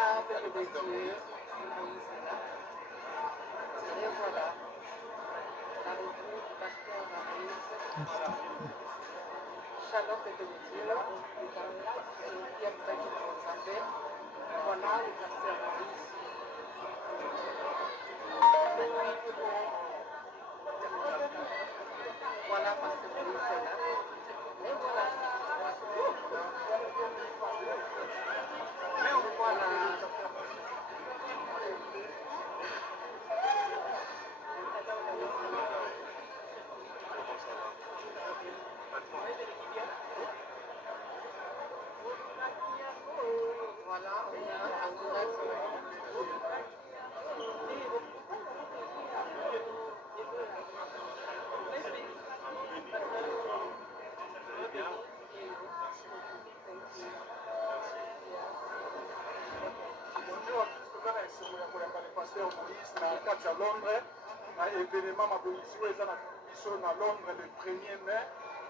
voilà, Père de Dieu, Moïse est là. Et voilà, la revue du pasteur Moïse. Shalom, Père de Dieu, c'est Pierre Zaki Mozambique. Voilà, le pasteur Moïse. Voilà, pasteur Moïse est là. Et voilà. Voilà, on est en direct. Bonjour à tous, toza na esengo ya koyamba le pasteur Moïse na kati ya Londres na événement mabongisi oyo eza na biso na Londres le 1er mai.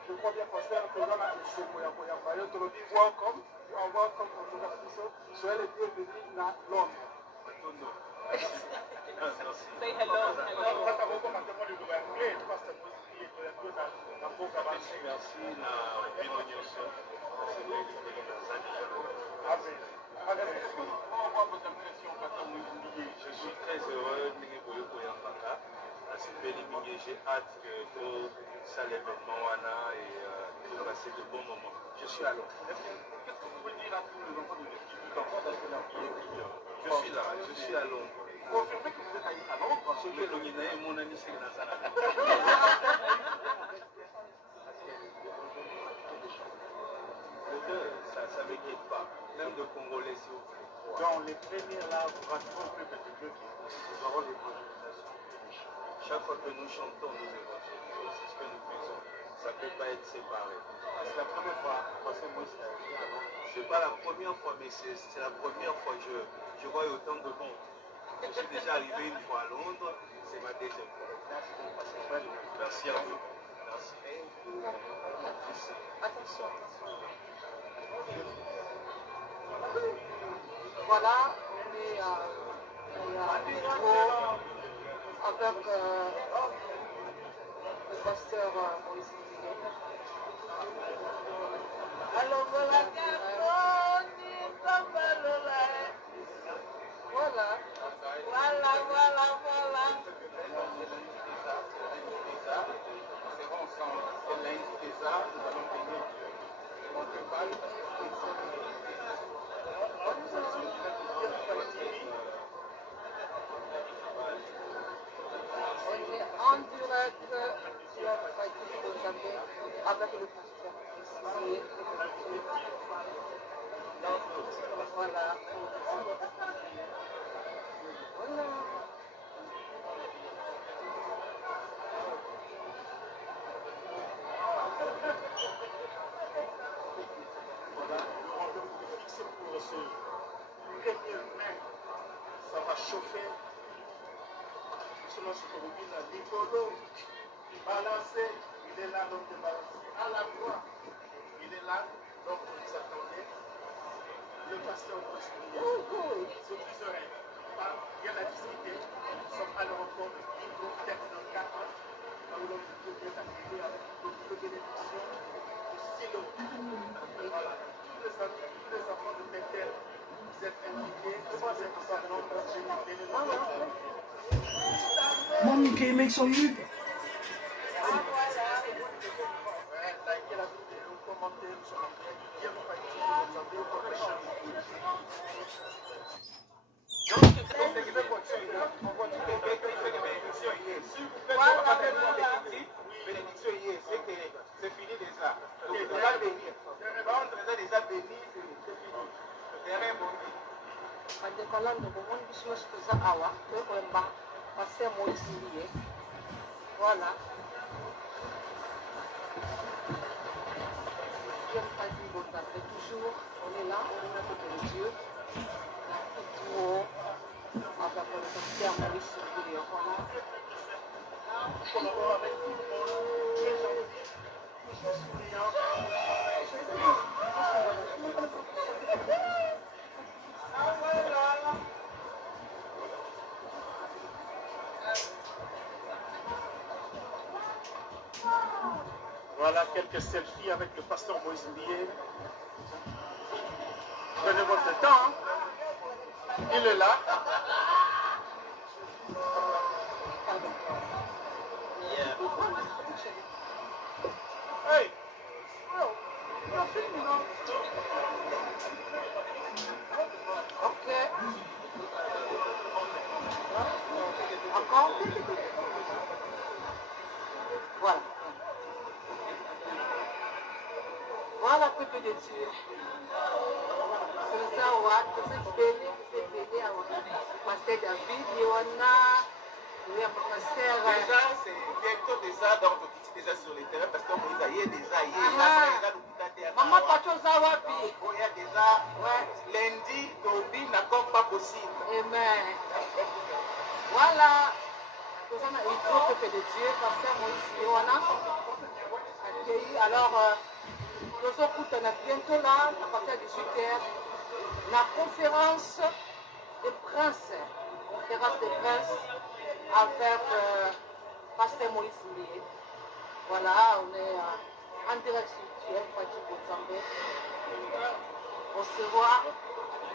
Je crois bien pasteur toza na esengo ya koyamba yo tolobi welcome, you are welcome kotoka na biso, soyez les bienvenus na Londres. Say hello. Pasa beaucoup maintenant le gouvernement anglais, pasteur Moïse qui est na mboka bansi. Merci na bino nyonso. Amen. Je suis très heureux j'ai hâte que ça l'événement Wana et de passer de bons moments. Je suis à Londres. Qu'est-ce que vous pouvez dire à tous les enfants de l'équipe? Je suis là, je suis à Londres. Confirmez que vous êtes à Londres parce que Longina est mon ami, c'est Nazara. Ça ne m'inquiète pas. Même de Congolais, si vous voulez. Dans les premiers là, vous racontez un peu de Dieu qui nous avons l'évangélisation. Chaque fois que nous chantons, nous évangélisons. C'est ce que nous faisons. Ça ne peut pas être séparé. C'est la première fois, parce que moi, c'est pas la première fois, mais c'est la première fois que je vois autant de monde. Je suis déjà arrivé une fois à Londres, c'est ma deuxième fois. Merci à vous. Merci. Attention. Voilà, on est à Micro avec le pasteur Moïse. Alors voilà, voilà. On est en direct sur Facebook Mozambique avec le pasteur ici. Voilà. Ça va chauffer. Selon ce que vous dites, Nicolo, balancé, il est là, donc de balancer. À la droite, il est là, donc vous attendez. Le pasteur Moïse, ce qui serait, il y a la discuter. Nous sommes à l'aéroport de Vigo, peut-être dans 4 ans. Là où l'on peut bien arriver avec beaucoup de bénédictions, de silo. Voilà, tous les amis, tous les enfants de Bethel. Vous êtes invités, vous êtes en salon, j'ai invité les enfants. Mommy, can you make some music? Likez la vidéo, commentez, nous sommes en train de bien fighting, vous avez votre chance. Donc, c'est que on voit tout le bénédiction hier. S'il vous plaît, bénédiction hier, c'est fini déjà. Donc, on va bénir. On est déjà béni, c'est fini. Terrain bon. Adekolando bomoni biso tuza awa tokoyemba pasteur Moïse lié. Voilà. Dieu fait bon après toujours. On est là, on est là pour Dieu. Toujours avec le pasteur Moïse lié. Voilà. On collabore avec tout le monde, très gentil, toujours souriant. Voilà quelques selfies avec le pasteur Moïse Mbié. Prenez votre temps. Hein. Il est là. Hey! Ok. Encore? Voilà. Voilà, peuple de Dieu. C'est ça, c'est béni, Pasteur David, Yohanna, Pasteur. Déjà, c'est bientôt déjà, donc on est déjà sur le terrain parce que Moïse a déjà, Maman Pachosa Wapi. il y a déjà, lundi, Tobi n'accorde pas possible. Amen. Voilà. Nous sommes un peuple de Dieu, Pasteur Moïse Yohanna. Alors, nous sommes bientôt là, à partir de 18h, la conférence des princes. Conférence des princes avec Pasteur Moïse Mbié. Voilà, on est en direct sur Fati Bozambe. On se voit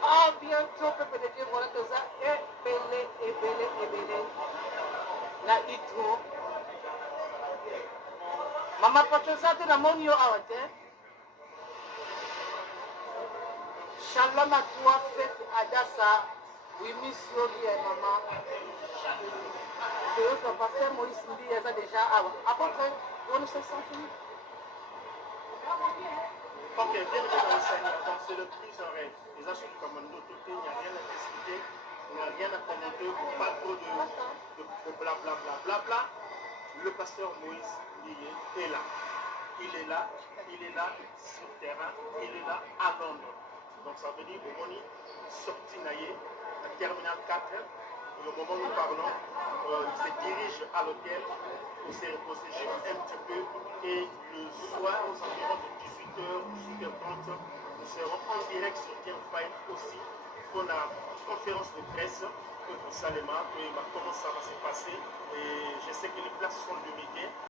à bientôt, peuple de Dieu. Voilà que ça est belé. La Hydro. Maman Pachosa, tu n'as mon yo awate. Shalom à toi, Faith Adassa. We miss you dear maman. Je veux passer Moïse Mbié déjà avant. À peu près, on ne se sent fini. Ok, bienvenue dans le Seigneur. Donc c'est le plus en rêve. Les achats du commando, tout il n'y a rien à expliquer, il n'y a rien à commenter, pas trop de blablabla. Le pasteur Moïse Mbié est là. Il est là sur terrain, il est là à Londres. Donc ça veut dire au moment sorti naïe, à terminal 4, au moment où nous parlons, il se dirige à l'hôtel pour se reposer juste un petit peu et le soir aux environs de 18h, 18h30, nous serons en direct sur TM5 aussi pour la conférence de presse pour Salema, comment ça va se passer et je sais que les places sont limitées.